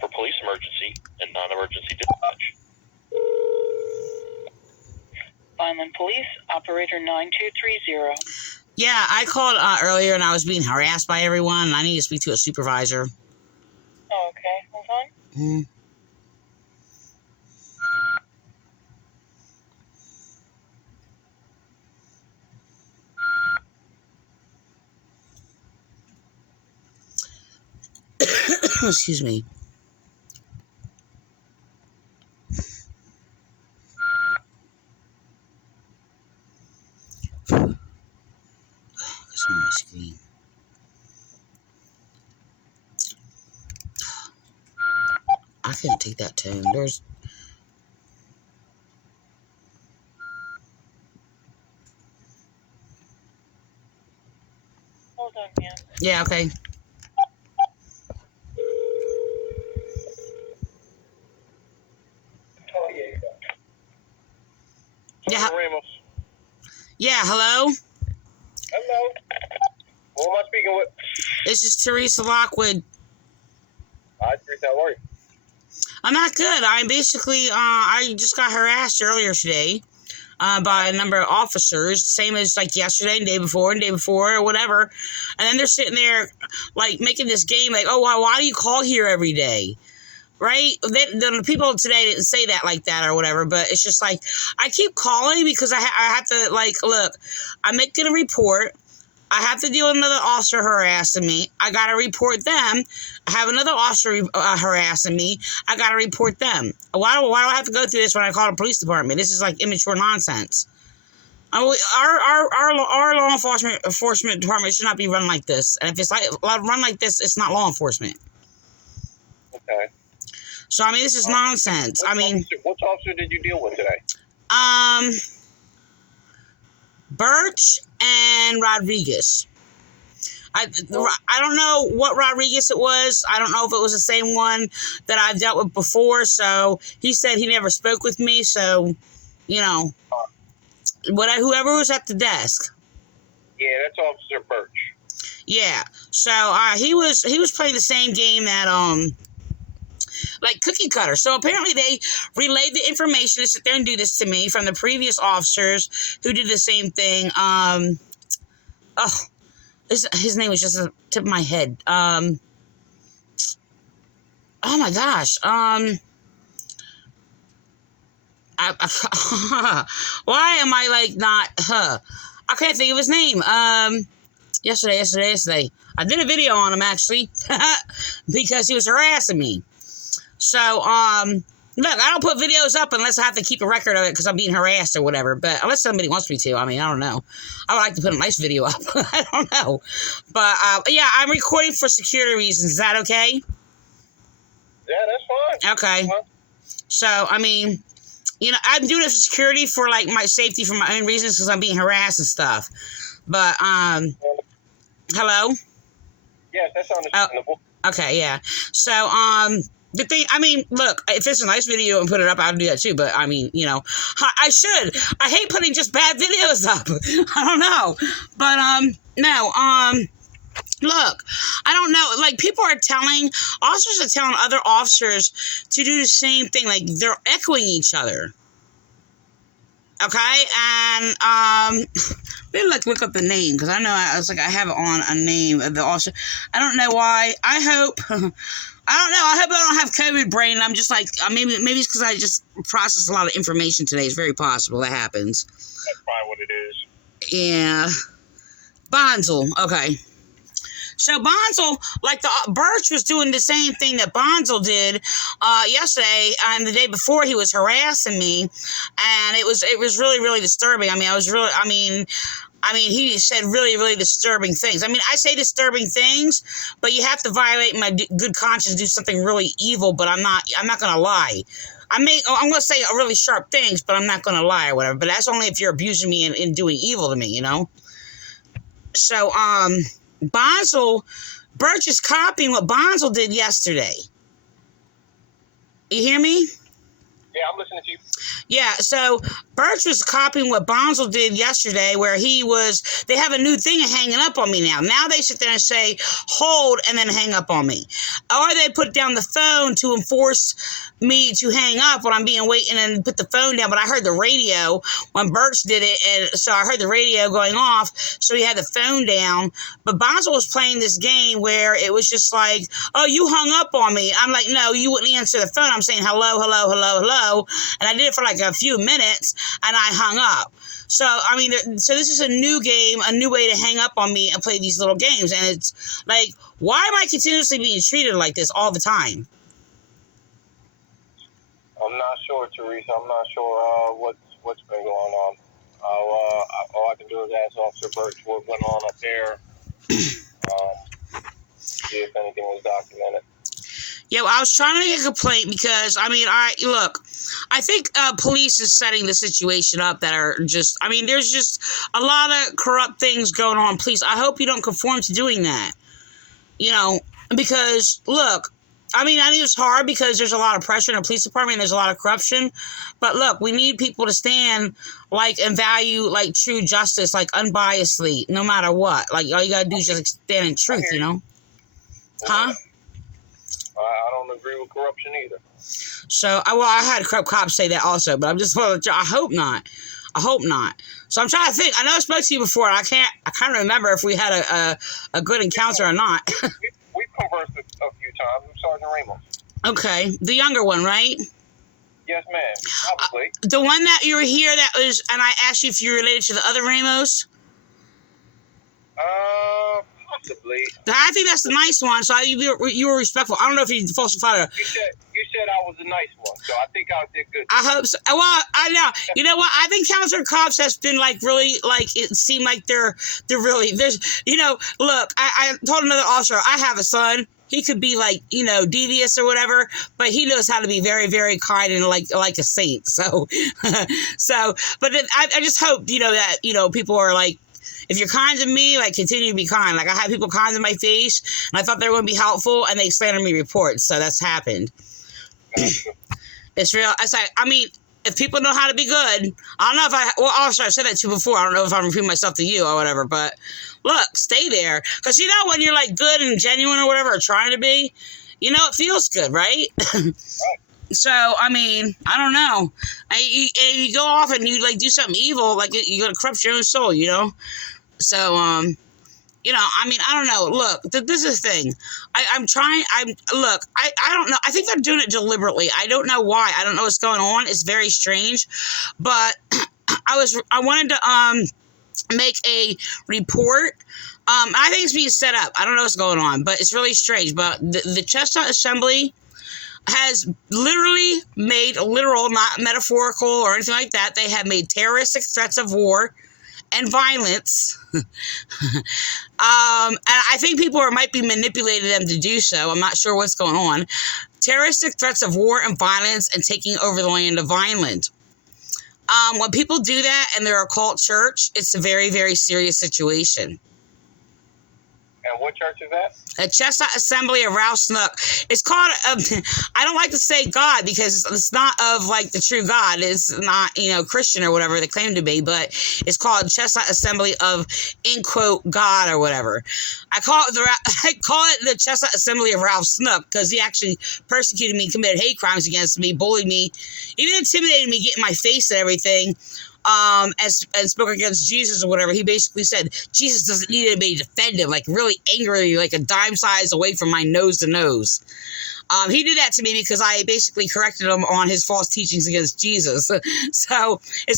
For police emergency and non-emergency dispatch. Vineland Police, operator 9230. Yeah, I called earlier and I was being harassed by everyone and I need to speak to a supervisor. Oh, okay. Hold on. Mm-hmm. Excuse me. It's on my screen. I can't take that tone. There's. Hold on, ma'am. Yeah, okay. Oh, yeah. Yeah. Ramos. Yeah, hello? Hello. Who am I speaking with? This is Teresa Lockwood. Hi, Teresa. How are you? I'm not good. I just got harassed earlier today by a number of officers, same as like yesterday and day before or whatever. And then they're sitting there like making this game like, oh, why do you call here every day? Right? The people today didn't say that like that or whatever, but it's just like, I keep calling because I have to, like, look, I'm making a report. I have to deal with another officer harassing me. I got to report them. I have another officer harassing me. I got to report them. Why do I have to go through this when I call the police department? This is like immature nonsense. Our law enforcement department should not be run like this. And if it's like run like this, it's not law enforcement. Okay. So, I mean, this is nonsense. Which officer did you deal with today? Birch and Rodriguez. I don't know what Rodriguez it was. I don't know if it was the same one that I've dealt with before. So he said he never spoke with me. So, you know, whoever was at the desk. Yeah, that's Officer Birch. Yeah. So he was playing the same game that like cookie cutter. So apparently they relayed the information to sit there and do this to me from the previous officers who did the same thing. His name was just at the tip of my head. Oh my gosh. Why am I like not? I can't think of his name. Yesterday. I did a video on him actually because he was harassing me. So, look, I don't put videos up unless I have to keep a record of it because I'm being harassed or whatever. But unless somebody wants me to, I mean, I don't know. I would like to put a nice video up. I don't know. But, yeah, I'm recording for security reasons. Is that okay? Yeah, that's fine. Okay. So, I mean, you know, I'm doing it for security for, like, my safety for my own reasons because I'm being harassed and stuff. But, hello? Yes, that's understandable. Okay, yeah. So, the thing, I mean, look, if it's a nice video and put it up, I'll do that too. But, I mean, you know, I should. I hate putting just bad videos up. I don't know. But, no, look, I don't know. Like, officers are telling other officers to do the same thing. Like, they're echoing each other. Okay? And, let me look up the name, because I know I have it on a name of the officer. I don't know why. I hope I don't have COVID brain. I'm just like, maybe it's because I just processed a lot of information today. It's very possible that happens. That's probably what it is. Yeah. Bonzel. Okay. So Bonzel, like Birch was doing the same thing that Bonzel did yesterday and the day before. He was harassing me, and it was really, really disturbing. He said really, really disturbing things. I mean, I say disturbing things, but you have to violate my good conscience and do something really evil, but I'm not going to lie. I'm going to say really sharp things, but I'm not going to lie or whatever. But that's only if you're abusing me and doing evil to me, you know? So, Birch is copying what Bonzel did yesterday. You hear me? Yeah, I'm listening to you. Yeah, so Birch was copying what Bonzel did yesterday, where they have a new thing of hanging up on me now. Now they sit there and say, hold, and then hang up on me. Or they put down the phone to enforce me to hang up when I'm being waiting and put the phone down. But I heard the radio when Birch did it, and so I heard the radio going off, so he had the phone down. But Bonzel was playing this game where it was just like, oh, you hung up on me. I'm like, no, you wouldn't answer the phone. I'm saying hello, hello, hello, hello. And I did it for like a few minutes, and I hung up. So, I mean, so this is a new game, a new way to hang up on me and play these little games. And it's like, why am I continuously being treated like this all the time? I'm not sure, Teresa. I'm not sure what's been going on. All I can do is ask Officer Birch what went on up there. See if anything was documented. Yeah, well, I was trying to make a complaint because, I mean, I think police is setting the situation up that are just, I mean, there's just a lot of corrupt things going on. Please, I hope you don't conform to doing that. You know, because, look, I mean, I think it's hard because there's a lot of pressure in the police department and there's a lot of corruption. But look, we need people to stand, like, and value, like, true justice, like, unbiasedly, no matter what. Like, all you gotta do is just stand in truth, you know? Huh? I don't agree with corruption either. So, I had corrupt cops say that also, but I'm just, I hope not. I hope not. So I'm trying to think. I know I spoke to you before, and I can't remember if we had a good encounter or not. We've conversed a few times with Sergeant Ramos. Okay. The younger one, right? Yes, ma'am. Probably. The one that you were here that was, and I asked you if you're related to the other Ramos? Possibly. I think that's the nice one, so you were respectful. I don't know if you falsified it. You said I was a nice one, so I think I did good. I hope so. Well, I know. You know what? I think Counselor Cops has been, like, really, like, it seemed like they're really, there's, you know, look, I told another officer, I have a son. He could be, like, you know, devious or whatever, but he knows how to be very, very kind and like a saint. So, but I just hope, you know, that, you know, people are like, if you're kind to me, like, continue to be kind. Like, I had people kind to my face, and I thought they were going to be helpful, and they slandered me reports. So that's happened. It's real. It's like, I mean, if people know how to be good, I don't know if also I said that to you before. I don't know if I'm repeating myself to you or whatever, but look, stay there. Because, you know, when you're, like, good and genuine or whatever, or trying to be, you know, it feels good, right? So, I mean, I don't know. You go off and you, like, do something evil, like, you're going to corrupt your own soul, you know? So, you know, I mean, I don't know. Look, this is the thing. I don't know. I think they're doing it deliberately. I don't know why. I don't know what's going on. It's very strange. But I wanted to make a report. I think it's being set up. I don't know what's going on, but it's really strange. But the Chestnut Assembly has literally made literal, not metaphorical or anything like that. They have made terroristic threats of war and violence. And I think people might be manipulating them to do so. I'm not sure what's going on. Terroristic threats of war and violence and taking over the land of Vineland. When people do that and they're a cult church, it's a very, very serious situation. And what church is that? A Chestnut Assembly of Snook. It's called, I don't like to say God because it's not of, like, the true God. It's not, you know, Christian or whatever they claim to be, but it's called Chestnut Assembly of, in quote, God or whatever. I call it the Chestnut Assembly of Snook because he actually persecuted me, committed hate crimes against me, bullied me, even intimidated me, getting my face and everything. And spoke against Jesus or whatever. He basically said Jesus doesn't need anybody to defend him, like really angrily, like a dime size away from my nose to nose. He did that to me because I basically corrected him on his false teachings against Jesus. So it's